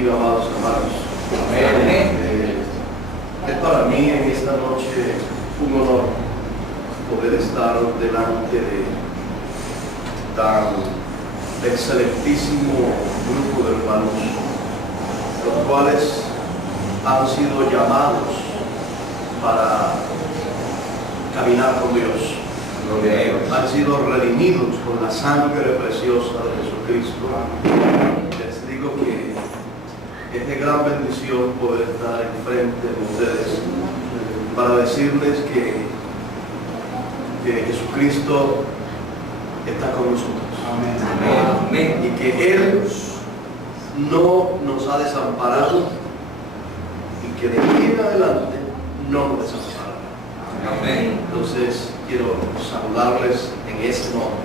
bendiga, amados hermanos. Es para mí en esta noche un honor poder estar delante de tan excelentísimo grupo de hermanos, los cuales han sido llamados para caminar con Dios. Han sido redimidos con la sangre preciosa de Jesucristo. Les digo que es de gran bendición poder estar enfrente de ustedes para decirles que Jesucristo está con nosotros. Amén. Y que Él no nos ha desamparado y que de aquí en adelante no nos desamparará. Amén. Entonces quiero saludarles en ese nombre,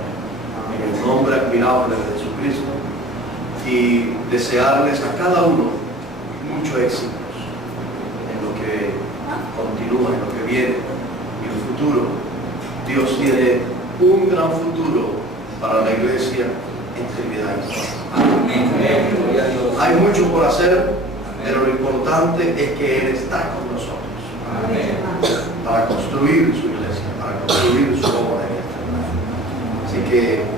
en el nombre admirable de Jesucristo, y desearles a cada uno mucho éxito en lo que continúa, en lo que viene y el futuro. Dios tiene un gran futuro para la iglesia en Trinidad. Amén. Hay mucho por hacer, pero lo importante es que Él está con nosotros. Amén. Para construir su iglesia, para construir su obra en esta vida. Así que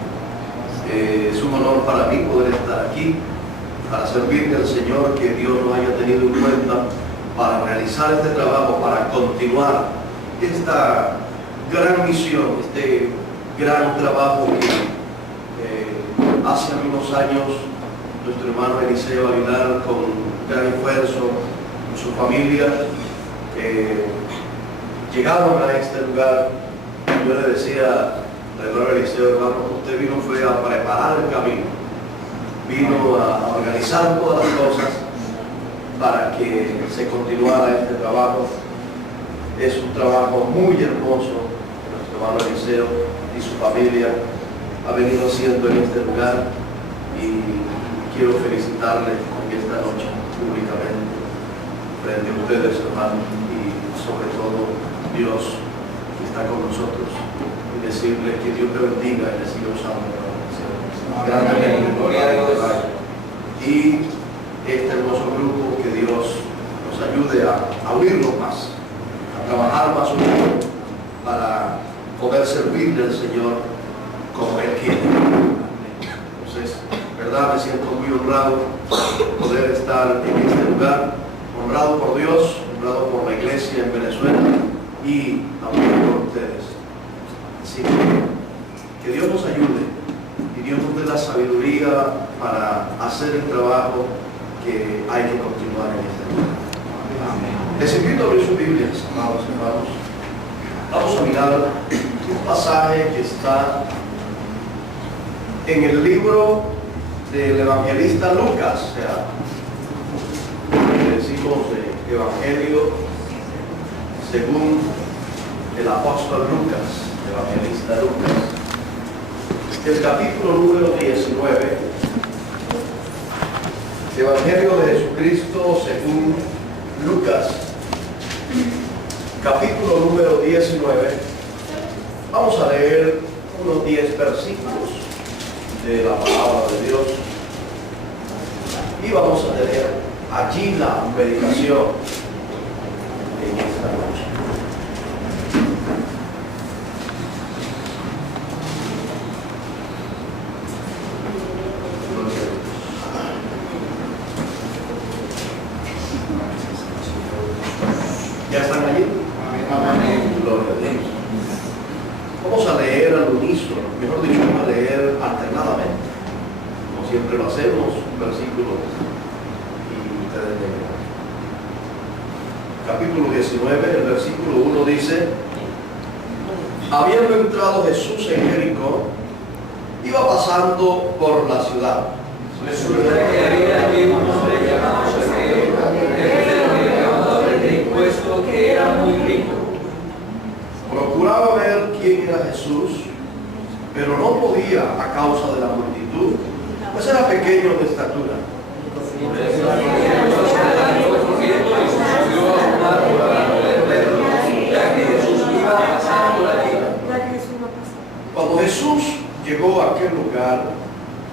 es un honor para mí poder estar aquí, para servirle al Señor, que Dios nos haya tenido en cuenta para realizar este trabajo, para continuar esta gran misión, este gran trabajo que hace algunos años nuestro hermano Eliseo Aguilar, con gran esfuerzo, con su familia, llegaron a este lugar. Yo le decía al hermano Eliseo: hermano, usted vino fue a preparar el camino, vino a organizar todas las cosas para que se continuara este trabajo. Es un trabajo muy hermoso que nuestro hermano Eliseo y su familia ha venido haciendo en este lugar, y quiero felicitarle en esta noche públicamente frente a ustedes, hermanos, y sobre todo Dios que está con nosotros, y decirle que Dios te bendiga y le siga usando para grandemente. Gloria a Dios. Y este hermoso grupo, que Dios nos ayude a unirnos más, a trabajar más unidos para poder servirle al Señor como Él quiere. Entonces, verdad, me siento muy honrado poder estar en este lugar, honrado por Dios, honrado por la iglesia en Venezuela y también por ustedes. Así que Dios nos ayude y Dios nos dé la sabiduría para hacer el trabajo que hay que continuar en este lugar. Les invito a abrir sus Biblias, amados hermanos. Vamos a mirar un pasaje que está en el libro del evangelista Lucas, o sea, le decimos Evangelio según el apóstol Lucas, evangelista Lucas, el capítulo número 19, Evangelio de Jesucristo según Lucas, capítulo número 19. Vamos a leer unos 10 versículos de la palabra de Dios y vamos a tener allí la meditación en esta noche. ¿Ya están allí? Amén. Gloria a Dios. Vamos a leer al unísono, mejor dicho, vamos a leer alternadamente, como siempre lo hacemos, un versículo y ustedes leen. Capítulo 19, el versículo 1 dice: habiendo entrado Jesús en Jericó, iba pasando por la ciudad. Resulta que había allí un hombre llamado Saqueo, jefe de los recaudadores de impuestos, que era muy rico. Procuraba ver quién era Jesús, pero no podía a causa de la multitud, pues era pequeño de estatura. Cuando Jesús llegó a aquel lugar,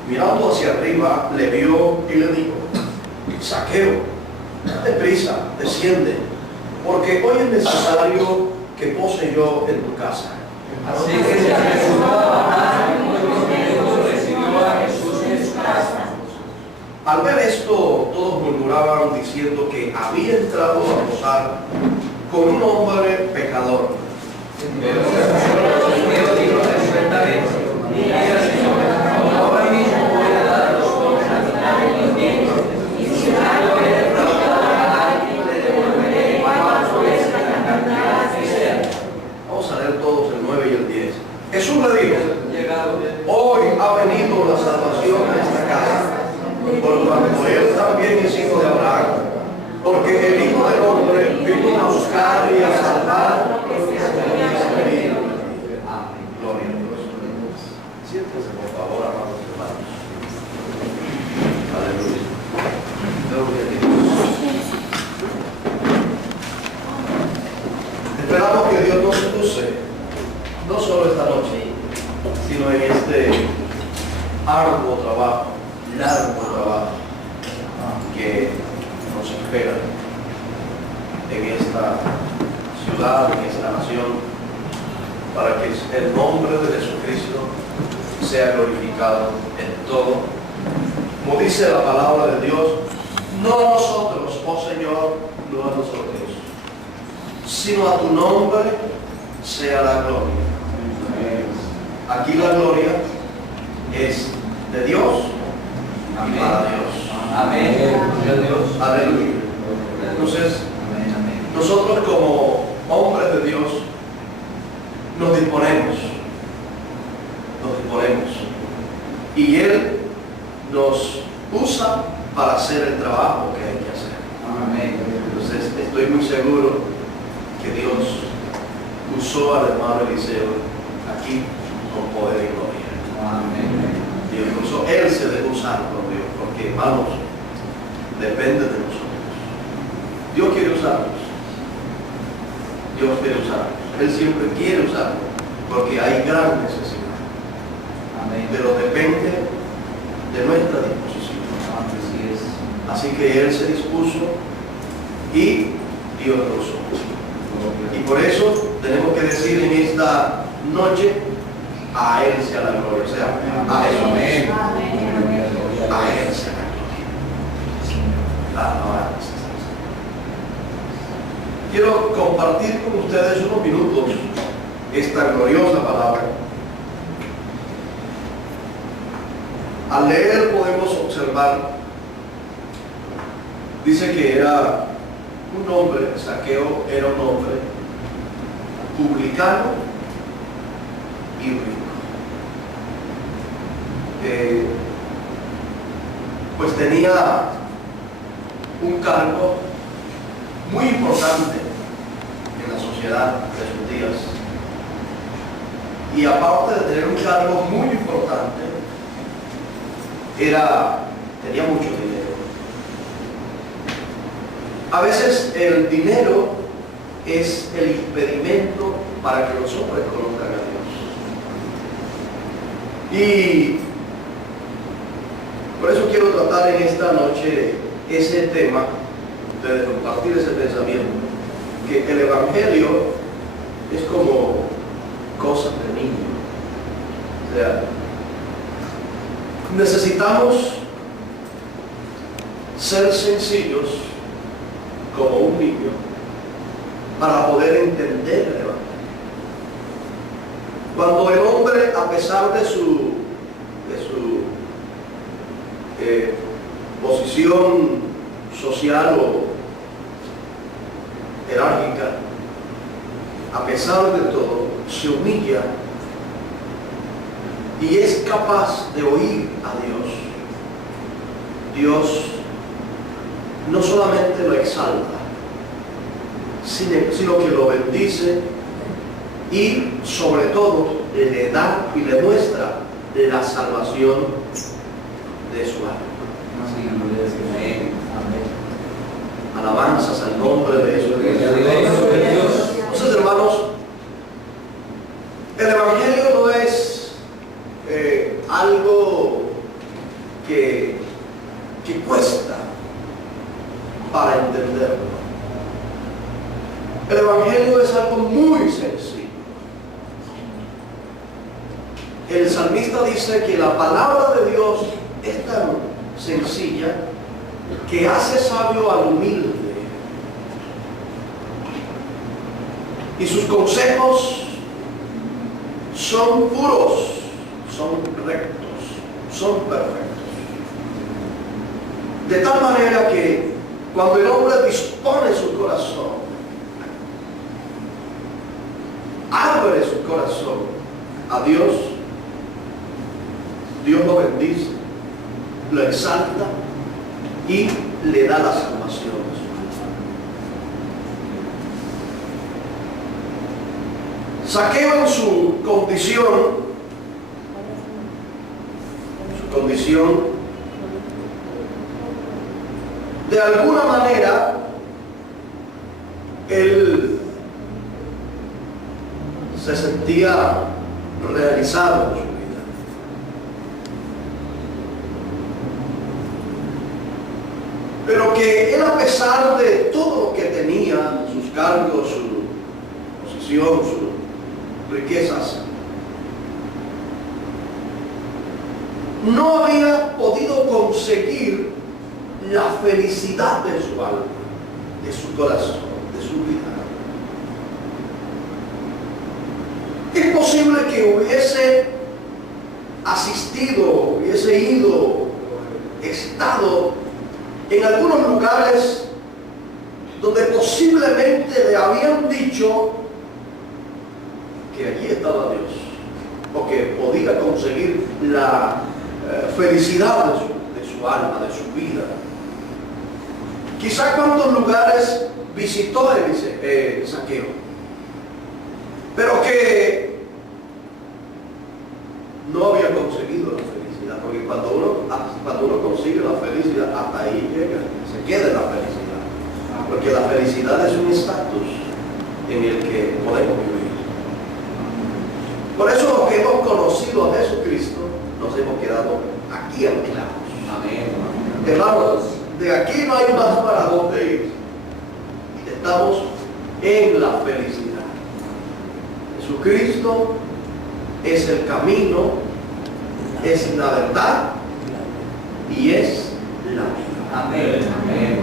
mirando hacia arriba, le vio y le dijo: Zaqueo, date prisa, desciende, porque hoy es necesario que pose yo en tu casa. Así que se apresuró a bajar y recibió a Jesús en su casa. Al ver esto, todos murmuraban diciendo que había entrado a posar con un hombre pecador. Pero Zaqueo dijo resueltamente: mira, Señor, ahora mismo voy a dar a los pobres la mitad de mis bienes, y si algo he defraudado a alguien, le devolveré cuatro veces la cantidad que sea. Vamos a leer todos el 9 y el 10. Jesús le dijo: Llegado hoy ha venido la salvación a esta casa, por cuanto él también es hijo de Abraham, porque el Hijo del Hombre vino a buscar y a salvar lo que se había perdido. Gloria a Dios. Siéntense, por favor, amados hermanos. Aleluya. Gloria a Dios. Esperamos que Dios nos use, no solo esta noche, sino en este arduo trabajo, largo trabajo que nos espera en esta ciudad, en esta nación, para que el nombre de Jesucristo sea glorificado en todo. Como dice la palabra de Dios, no a nosotros, oh Señor, no a nosotros, sino a tu nombre sea la gloria. Aquí la gloria es de Dios y para Dios. Amén. Gloria a Dios. Aleluya. Entonces, nosotros como hombres de Dios nos disponemos, y Él nos usa para hacer el trabajo que hay que hacer. Amén. Entonces, estoy muy seguro que Dios usó al hermano Eliseo aquí con poder y gloria. Amén. Dios lo usó, Él se debe usar por Dios, porque hermanos, depende de nosotros. Dios quiere usarnos. Dios quiere usarnos. Él siempre quiere usarnos, porque hay gran necesidad. Amén. Pero depende de nuestra disposición. Así es. Así que Él se dispuso y Dios lo usó. Y por eso tenemos que decir en esta noche: a Él sea la gloria. O sea, a Jesús. Amén. A Él sea la gloria. Alabanza. Quiero compartir con ustedes unos minutos esta gloriosa palabra. Al leer podemos observar, dice que era un hombre, Zaqueo era un hombre publicano y rico. Pues tenía un cargo muy importante en la sociedad de sus días. Y aparte de tener un cargo muy importante, tenía mucho dinero. A veces el dinero es el impedimento para que los hombres conozcan a Dios. Y por eso quiero tratar en esta noche ese tema, de compartir ese pensamiento, que el Evangelio es como cosas de niño. O sea, necesitamos ser sencillos como un niño para poder entender el Evangelio. Cuando el hombre, a pesar de su posición social o jerárquica, a pesar de todo, se humilla y es capaz de oír a Dios, Dios no solamente lo exalta, sino que lo bendice y sobre todo le da y le muestra la salvación de su alma. Alabanzas al nombre de Jesús. Entonces, hermanos, el Evangelio no es algo que cuesta, para entenderlo. El Evangelio es algo muy sencillo. El salmista dice que la palabra de Dios es tan sencilla que hace sabio al humilde. Y sus consejos son puros, son rectos, son perfectos. De tal manera que cuando el hombre dispone su corazón, abre su corazón a Dios, Dios lo bendice, lo exalta y le da la salvación. Zaqueo en su condición de alguna manera él se sentía realizado en su vida. Pero que él, a pesar de todo lo que tenía, sus cargos, su posición, sus riquezas, no había podido conseguir la felicidad de su alma, de su corazón, de su vida. Es posible que hubiese asistido, hubiese ido, estado en algunos lugares donde posiblemente le habían dicho que allí estaba Dios, o que podía conseguir la felicidad de su alma, de su vida. Quizá cuántos lugares visitó Zaqueo, pero que no había conseguido la felicidad, porque cuando uno consigue la felicidad, hasta ahí llega, se queda en la felicidad, porque la felicidad es un estatus en el que podemos vivir. Por eso los que hemos conocido a Jesucristo nos hemos quedado aquí anclados. Amén. Hermanos, de aquí no hay más para dónde ir. Estamos en la felicidad. Jesucristo es el camino, es la verdad y es la vida. Amén. Amén.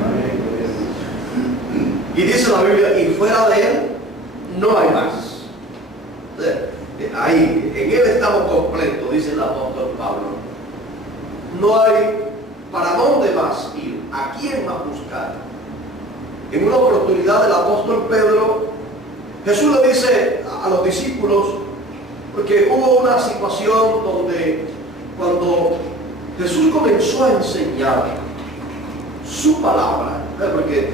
Y dice la Biblia, y fuera de Él no hay más. Ahí, en Él estamos completos, dice el apóstol Pablo. No hay para dónde más ir, a quién más buscar. En una oportunidad del apóstol Pedro, Jesús le dice a los discípulos, porque hubo una situación donde cuando Jesús comenzó a enseñar su palabra, porque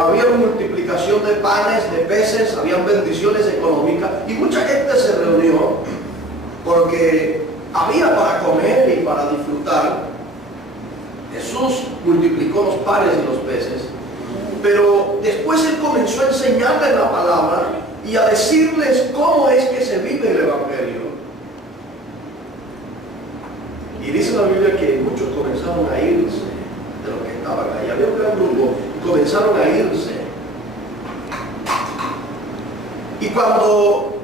había multiplicación de panes, de peces, habían bendiciones económicas y mucha gente se reunió porque había para comer y para disfrutar. Jesús multiplicó los panes y los peces, pero después Él comenzó a enseñarles la palabra y a decirles cómo es que se vive el Evangelio. Y dice la Biblia que muchos comenzaron a irse de los que estaban ahí. Había un gran grupo y comenzaron a irse. Y cuando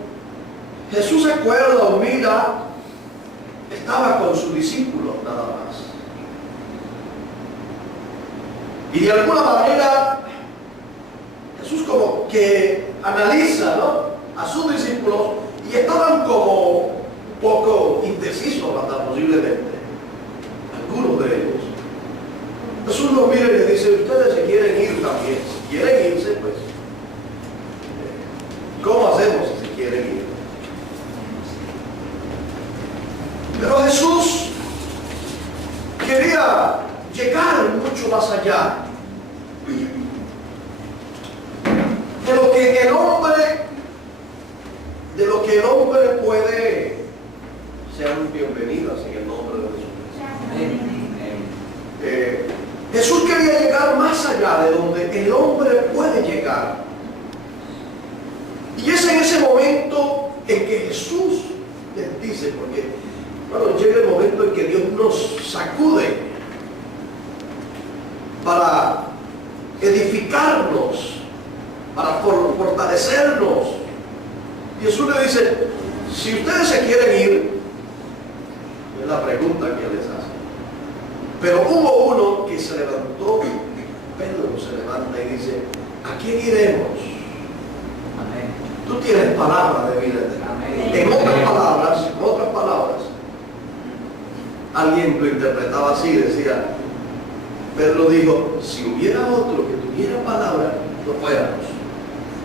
Jesús se acuerda o mira, estaba con sus discípulos nada más. Y de alguna manera Jesús como que analiza, ¿no?, a sus discípulos, y estaban como un poco indecisos hasta posiblemente, algunos de ellos. Jesús los mira y les dice, ustedes se quieren ir también. Si quieren irse, pues, ¿cómo hacemos si se quieren ir? Pero Jesús quería llegar mucho más allá de lo que el hombre puede. Sean bienvenidas en el nombre de Jesús. Jesús quería llegar más allá de donde el hombre puede llegar. Y es en ese momento en que Jesús les dice, porque bueno, llega el momento en que Dios nos sacude para edificarnos, para fortalecernos. Y Jesús le dice, si ustedes se quieren ir, es la pregunta que les hace. Pero hubo uno que se levantó, Pedro se levanta y dice, ¿a quién iremos? Amén. Tú tienes palabra de vida eterna. Amén. En otras palabras, alguien lo interpretaba así, decía, Pedro dijo, si hubiera otro que tuviera palabra, no fuéramos.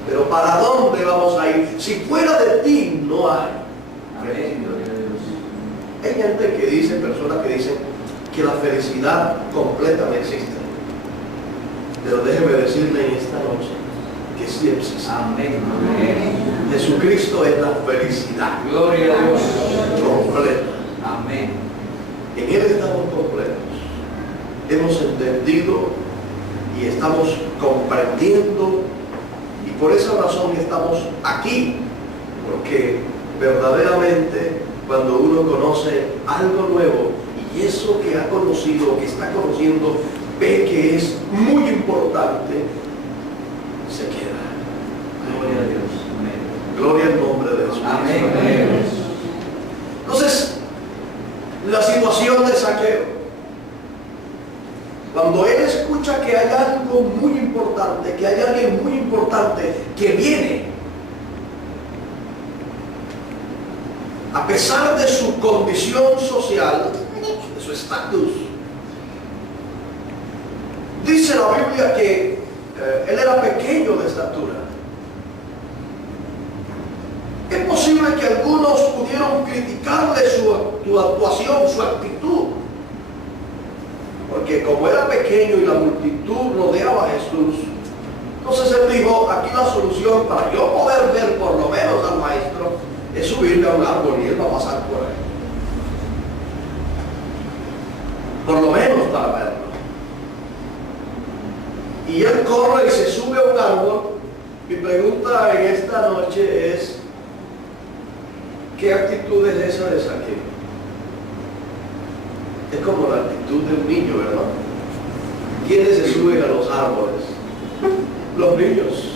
Pero ¿para dónde vamos a ir? Si fuera de ti, no hay. Amén. Hay gente que dice, personas que dicen que la felicidad completa no existe. Pero déjeme decirle en esta noche que sí existe. Amén. Jesucristo es la felicidad. Gloria a Dios. Completa. Amén. En Él estamos completos. Hemos entendido y estamos comprendiendo, y por esa razón estamos aquí, porque verdaderamente cuando uno conoce algo nuevo y eso que ha conocido, que está conociendo, ve que es muy importante, se queda. Gloria a Dios. Amén. Gloria al nombre de Jesús. Amén. Entonces, la situación de Zaqueo, cuando él escucha que hay algo muy importante, que hay alguien muy importante que viene, a pesar de su condición social, de su estatus, dice la Biblia que él era pequeño de estatura. Es posible que algunos pudieron criticarle su actuación, su actitud, porque como era pequeño y la multitud rodeaba a Jesús, entonces él dijo, aquí la solución para yo poder ver por lo menos al maestro es subirme a un árbol y él va a pasar por ahí. Por lo menos para verlo. Y él corre y se sube a un árbol. Mi pregunta en esta noche es, ¿qué actitud es esa de Zaqueo? Es como la actitud de un niño, ¿verdad? ¿Quiénes se suben a los árboles? Los niños.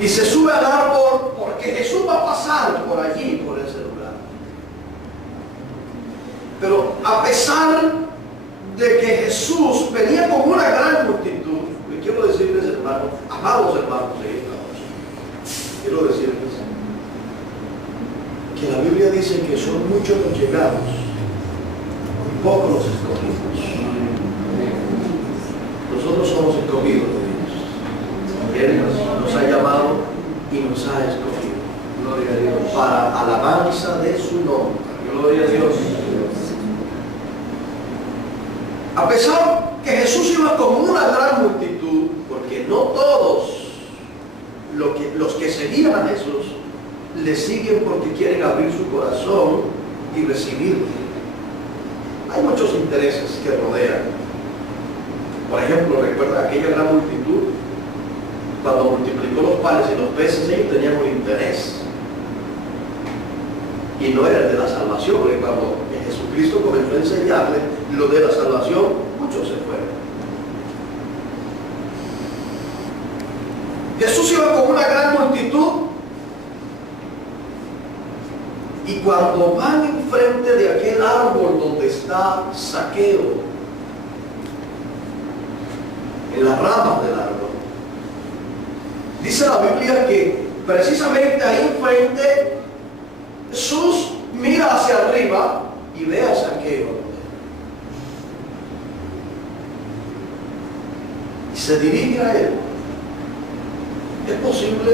Y se sube al árbol porque Jesús va a pasar por allí, por ese lugar. Pero a pesar de que Jesús venía con una gran multitud, y quiero decirles, hermanos, amados hermanos en esta noche, quiero decirles que la Biblia dice que son muchos los llegados, pocos los escogidos. Nosotros somos escogidos de Dios. Él nos ha llamado y nos ha escogido. Gloria a Dios. Para alabanza de su nombre. Gloria a Dios. A pesar que Jesús iba con una gran multitud, porque no todos los que seguían a Jesús le siguen porque quieren abrir su corazón y recibirle. Hay muchos intereses que rodean. Por ejemplo, recuerda aquella gran multitud, cuando multiplicó los panes y los peces, ellos tenían un interés. Y no era el de la salvación, porque cuando Jesucristo comenzó a enseñarle lo de la salvación, muchos se fueron. Jesús iba con una gran multitud, y cuando van enfrente de aquel árbol donde está Zaqueo, en las ramas del árbol, dice la Biblia que precisamente ahí enfrente Jesús mira hacia arriba y ve a Zaqueo y se dirige a él. Es posible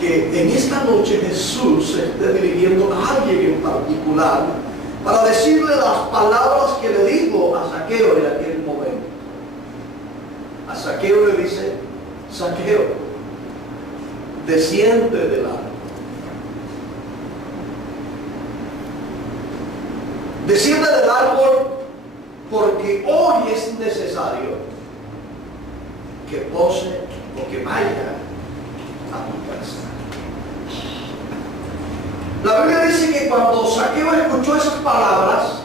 que en esta noche Jesús se esté dirigiendo a alguien en particular para decirle las palabras que le dijo a Zaqueo en aquel momento. A Zaqueo le dice: Zaqueo, desciende del árbol. Desciende del árbol porque hoy es necesario que pose o que vaya a tu casa. La Biblia dice que cuando Zaqueo escuchó esas palabras,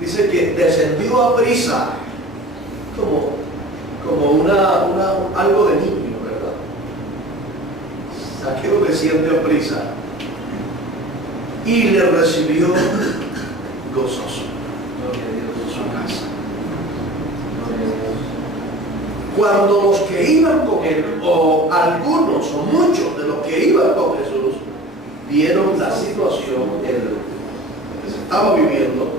dice Dice que descendió a prisa, como algo de niño, ¿verdad? Zaqueo desciende a prisa y le recibió gozoso en su casa. Cuando los que iban con él, o algunos o muchos de los que iban con Jesús, vieron la situación que se estaba viviendo,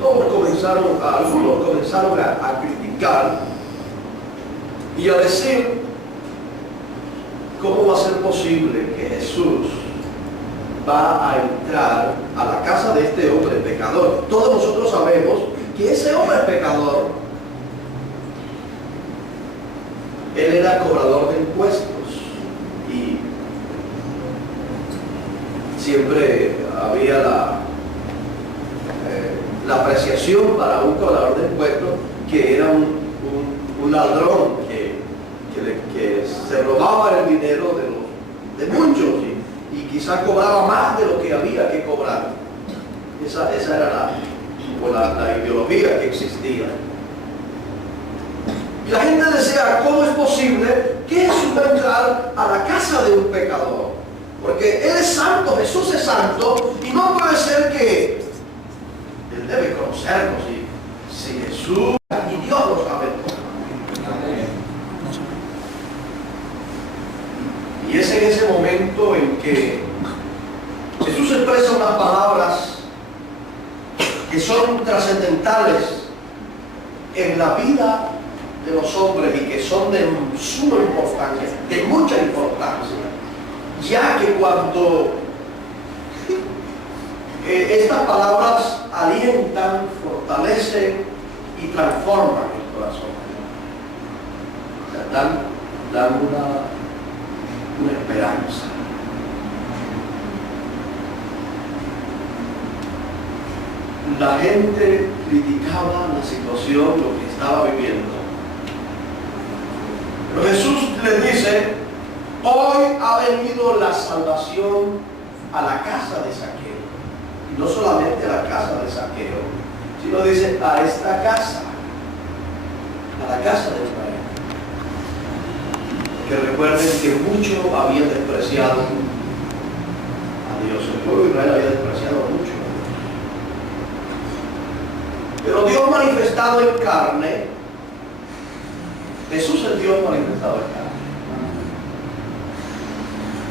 algunos comenzaron a criticar y a decir: ¿cómo va a ser posible que Jesús va a entrar a la casa de este hombre pecador? Todos nosotros sabemos que ese hombre pecador, él era cobrador de impuestos y siempre había la apreciación para un cobrador de impuestos que era un ladrón que se robaba el dinero de muchos y quizás cobraba más de lo que había que cobrar. Esa era la ideología que existía. Y la gente decía: ¿cómo es posible que Jesús va a entrar a la casa de un pecador? Porque Él es santo, Jesús es santo, y no puede ser que Él debe conocernos. Si Jesús y Dios lo sabe todo. Y es en ese momento en que Jesús expresa unas palabras que son trascendentales en la vida de los hombres y que son de suma importancia, de mucha importancia, ya que cuando estas palabras alientan, fortalecen y transforman el corazón, o sea, dan una esperanza. La gente criticaba la situación, lo que estaba viviendo. Pero Jesús les dice: hoy ha venido la salvación a la casa de Zaqueo. Y no solamente a la casa de Zaqueo, sino dice: a esta casa, a la casa de Israel. Que recuerden que muchos habían despreciado a Dios. El pueblo de Israel había despreciado mucho. Pero Dios manifestado en carne, Jesús es Dios manifestado en carne.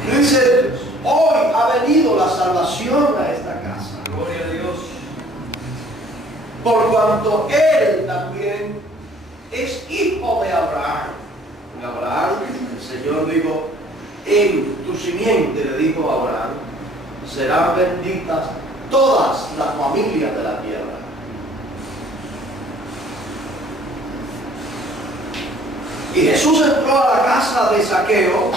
Y dice: hoy ha venido la salvación a esta casa. Gloria a Dios. Por cuanto Él también es hijo de Abraham. En Abraham, el Señor dijo: en tu simiente, le dijo a Abraham, serán benditas todas las familias de la tierra. Y Jesús entró a la casa de Zaqueo.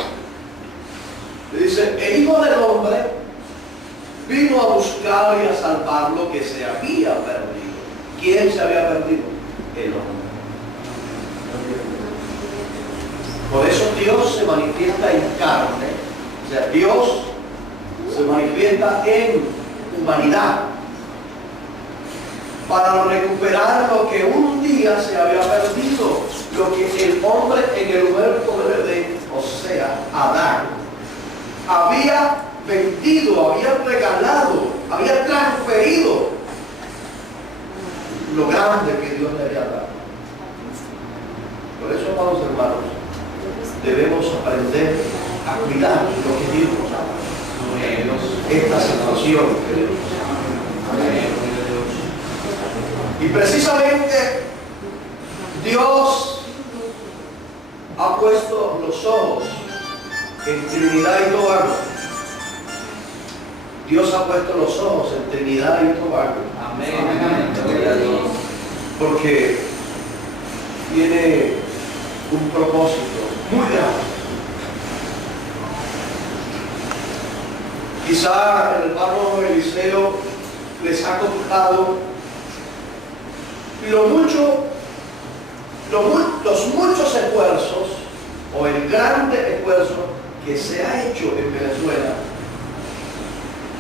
Le dice: el Hijo del Hombre vino a buscar y a salvar lo que se había perdido. ¿Quién se había perdido? El hombre. Por eso Dios se manifiesta en carne. O sea, Dios se manifiesta en humanidad para recuperar lo que un día se había perdido, lo que el hombre en el huerto del Edén, o sea, Adán, había vendido, había regalado, había transferido lo grande que Dios le había dado. Por eso, amados hermanos, debemos aprender a cuidar lo que Dios nos ha dado. Esta situación que Dios nos ha dado. Y precisamente Dios ha puesto los ojos en Trinidad y Tobago. Dios ha puesto los ojos en Trinidad y Tobago. Amén. Porque tiene un propósito muy grande. Quizá el hermano Eliseo les ha contado los muchos esfuerzos, o el grande esfuerzo que se ha hecho en Venezuela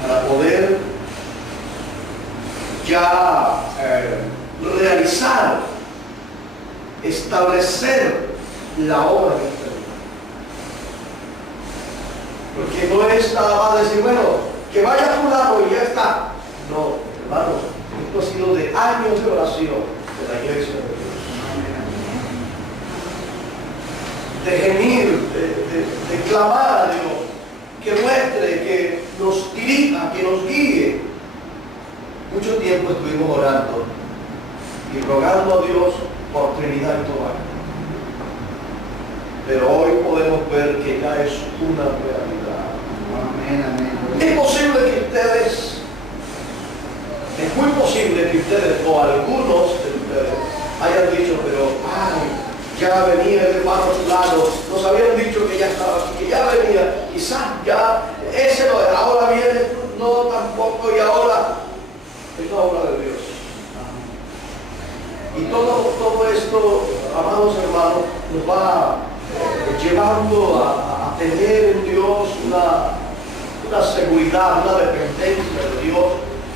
para poder ya realizar, establecer la obra de este día. Porque no es nada más decir, bueno, que vaya fulano y ya está. No, hermanos, esto ha sido de años de oración de la iglesia de Dios. De gemir, de clamar a Dios, que muestre, que nos dirija, que nos guíe. Mucho tiempo estuvimos orando y rogando a Dios por Trinidad y Tobago. Pero hoy podemos ver que ya es una realidad. Amén, amén. Es posible que ustedes, es muy posible que ustedes o algunos de ustedes hayan dicho, pero ay, ya venía el hermano fulano, nos habían dicho que ya estaba aquí, que ya venía, quizás ya ese no era, ahora viene, no tampoco, y ahora es la obra de Dios. Y todo esto, amados hermanos, nos va llevando a tener en Dios una seguridad, una dependencia de Dios,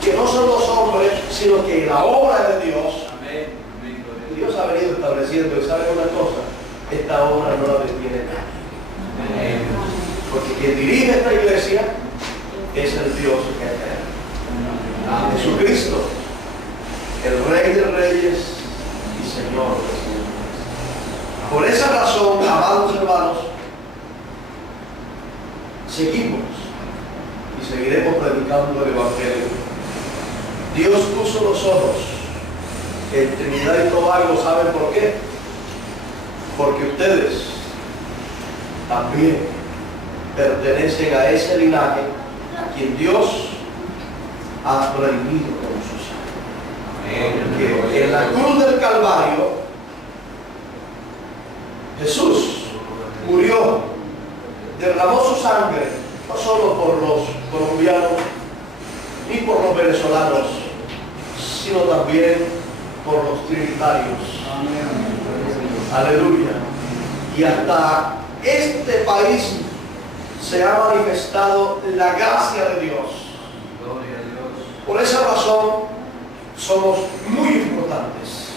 que no son los hombres, sino que la obra de Dios. Amén. Dios ha venido estableciendo, y sabe una cosa, esta obra no la detiene nadie. Porque quien dirige esta iglesia es el Dios eterno. Jesucristo, el Rey de Reyes y Señor de Señores. Por esa razón, amados hermanos, seguimos y seguiremos predicando el Evangelio. Dios puso los ojos en Trinidad y Tobago. ¿Saben por qué? Porque ustedes también pertenecen a ese linaje a quien Dios ha redimido con su sangre. Porque en la cruz del Calvario Jesús murió, derramó su sangre, no solo por los colombianos ni por los venezolanos, sino también por los trinitarios. Aleluya. Y hasta este país se ha manifestado la gracia de Dios. Gloria a Dios. Por esa razón somos muy importantes.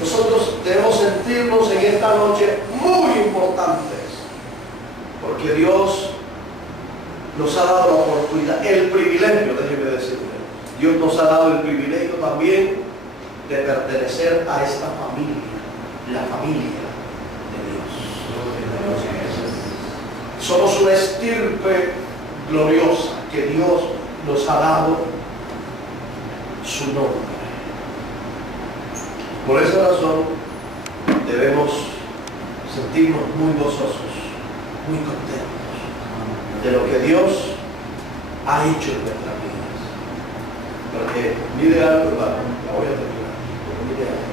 Nosotros debemos sentirnos en esta noche muy importantes, porque Dios nos ha dado la oportunidad, el privilegio, déjeme decirle, Dios nos ha dado el privilegio también de pertenecer a esta familia, la familia de Dios. Somos una estirpe gloriosa que Dios nos ha dado su nombre. Por esa razón debemos sentirnos muy gozosos, muy contentos de lo que Dios ha hecho en nuestras vidas. Porque mire algo, hermano, la voy a terminar, pero mire algo.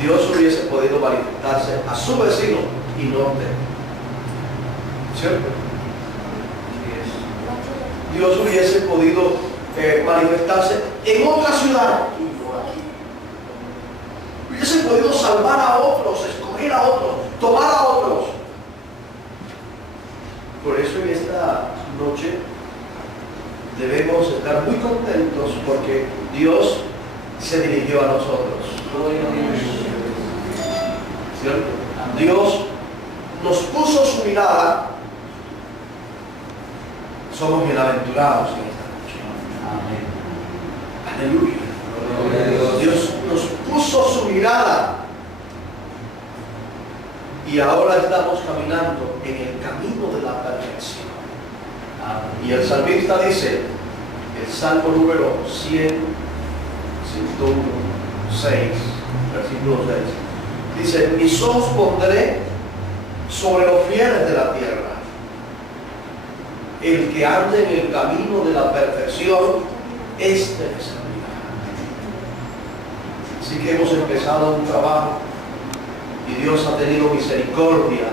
Dios hubiese podido manifestarse a su vecino y norte, ¿cierto? Dios hubiese podido manifestarse en otra ciudad y no aquí. Hubiese podido salvar a otros, escoger a otros, tomar a otros. Por eso en esta noche debemos estar muy contentos porque Dios se dirigió a nosotros. ¿Cierto? Dios nos puso su mirada. Somos bienaventurados en esta noche. Amén. Aleluya. Dios nos puso su mirada y ahora estamos caminando en el camino de la perfección. Y el salmista dice, el Salmo número 101, 6, versículo 6, dice, mis ojos pondré sobre los fieles de la tierra. El que ande en el camino de la perfección, este me servirá. Así que hemos empezado un trabajo y Dios ha tenido misericordia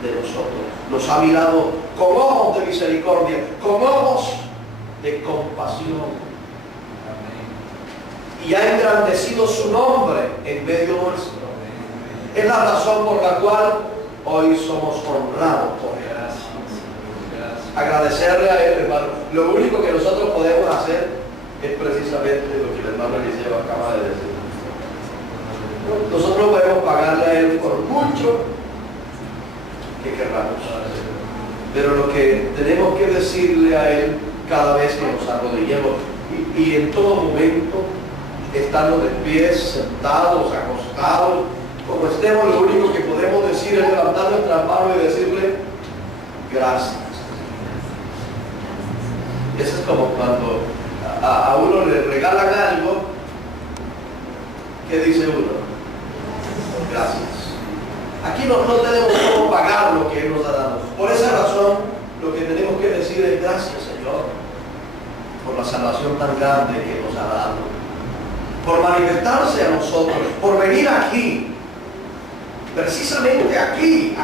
de nosotros. Nos ha mirado con ojos de misericordia, con ojos de compasión. Y ha engrandecido su nombre en medio nuestro. Es la razón por la cual hoy somos honrados por Él. Agradecerle a Él, hermano. Lo único que nosotros podemos hacer es precisamente lo que el hermano Eliseo acaba de decir. Nosotros podemos pagarle a Él por mucho que querramos, pero lo que tenemos que decirle a Él cada vez que nos arrodillemos y en todo momento, estando de pies, sentados, acostados, como estemos, lo único que podemos decir es levantar nuestras manos y decirle gracias. Eso es como cuando a uno le regalan algo, ¿qué dice uno? Gracias. Aquí no tenemos cómo pagar lo que Él nos ha dado. Por esa razón, lo que tenemos que decir es gracias, Señor, por la salvación tan grande que nos ha dado, por manifestarse a nosotros, por venir aquí, precisamente aquí,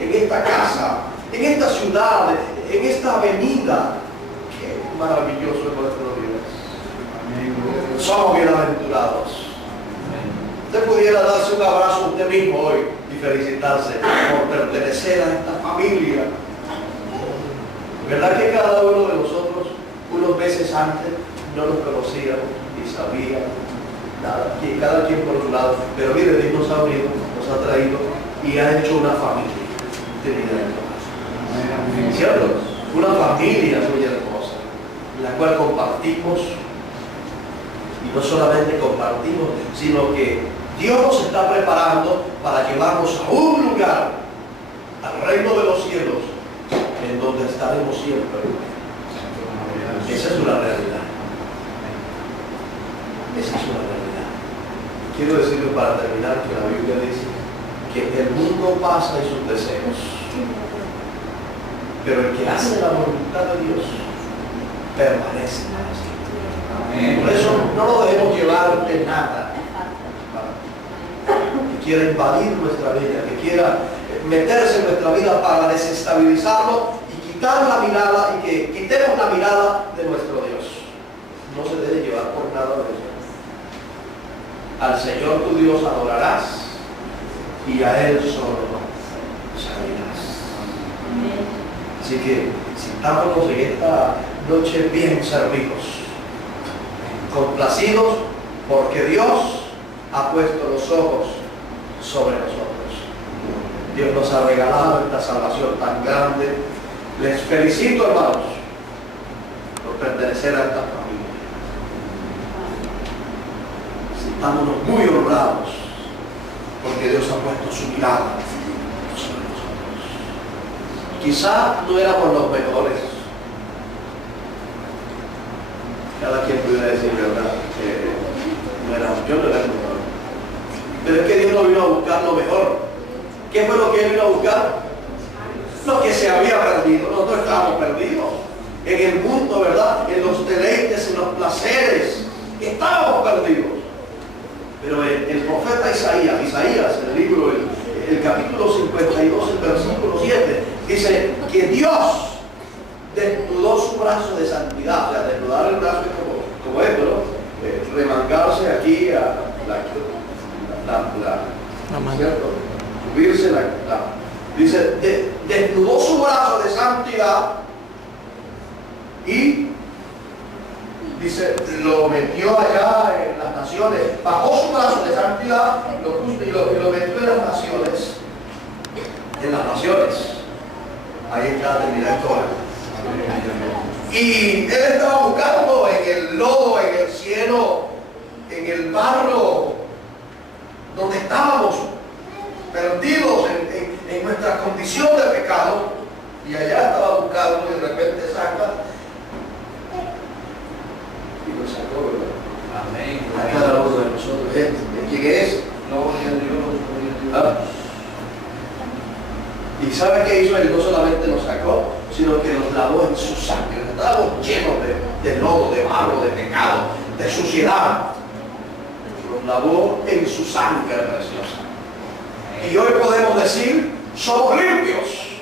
en esta casa, en esta ciudad, en esta avenida. Qué maravilloso es nuestro Dios. Somos bienaventurados. Usted pudiera darse un abrazo a usted mismo hoy y felicitarse por pertenecer a esta familia. ¿Verdad que cada uno de nosotros, unos meses antes, no nos conocíamos ni sabíamos nada? Cada quien por su lado. Pero mire, Dios nos ha unido, nos ha traído y ha hecho una familia de vida hermosa. ¿Cierto? Una familia muy hermosa, en la cual compartimos. Y no solamente compartimos, sino que Dios nos está preparando para llevarnos a un lugar, al reino de los cielos, en donde estaremos siempre. Esa es una realidad. Esa es una realidad. Quiero decirle para terminar que la Biblia dice que el mundo pasa y sus deseos, pero el que hace la voluntad de Dios permanece para siempre. Por eso no lo debemos llevar de nada que quiera invadir nuestra vida, que quiera meterse en nuestra vida para desestabilizarlo y quitar la mirada y que quitemos la mirada de nuestro Dios. No se debe llevar por nada de eso. Al Señor tu Dios adorarás y a Él solo servirás. Así que sintámonos en esta noche bien servidos, complacidos, porque Dios ha puesto los ojos sobre nosotros. Dios nos ha regalado esta salvación tan grande. Les felicito, hermanos, por pertenecer a esta familia. Sintámonos muy honrados, porque Dios ha puesto su mirada sobre nosotros. Quizá no éramos los mejores. Cada quien pudiera decir, ¿verdad? Yo no era el mejor. Pero es que Dios no vino a buscar lo mejor. ¿Qué fue lo que Él vino a buscar? Lo que se había perdido. Nosotros estábamos perdidos en el mundo, ¿verdad? En los deleites, en los placeres. Estábamos perdidos. Pero el profeta Isaías, en el libro, el capítulo 52, el versículo 7, dice que Dios desnudó su brazo de santidad. O sea, desnudar el brazo es como esto, ¿no? Remangarse aquí a ¿cierto? Subirse dice, desnudó su brazo de santidad y dice, lo metió allá en las naciones, bajó su brazo de santidad y lo metió en las naciones. En las naciones. Ahí está terminado todo. Y Él estaba buscando en el lodo, en el cielo, en el barro, donde estábamos perdidos en nuestra condición de pecado, y allá estaba buscando y de repente saca y lo sacó, ¿verdad? Amén. A cada uno de nosotros. ¿Quién es? Gloria a Dios. ¿Ah? ¿Y sabe qué hizo Él? No solamente nos sacó, sino que nos lavó en su sangre. Estábamos llenos de lodo, de barro, de pecado, de suciedad. Nos lavó en su sangre preciosa. Y hoy podemos decir, somos limpios.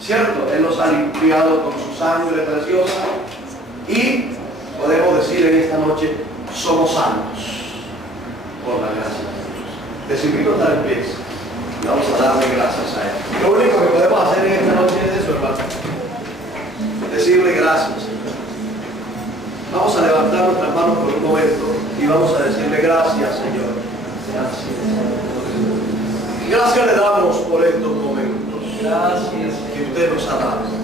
¿Cierto? Él nos ha limpiado con su sangre preciosa. Y podemos decir en esta noche, somos santos por la gracia de Dios. Les invito a estar en pie. Vamos a darle gracias a Él. Lo único que podemos hacer en esta noche es eso, hermano. Decirle gracias, Señor. manos por un momento y vamos a decirle gracias, Señor. Gracias. Gracias le damos por estos momentos. Gracias. Que usted nos ha dado.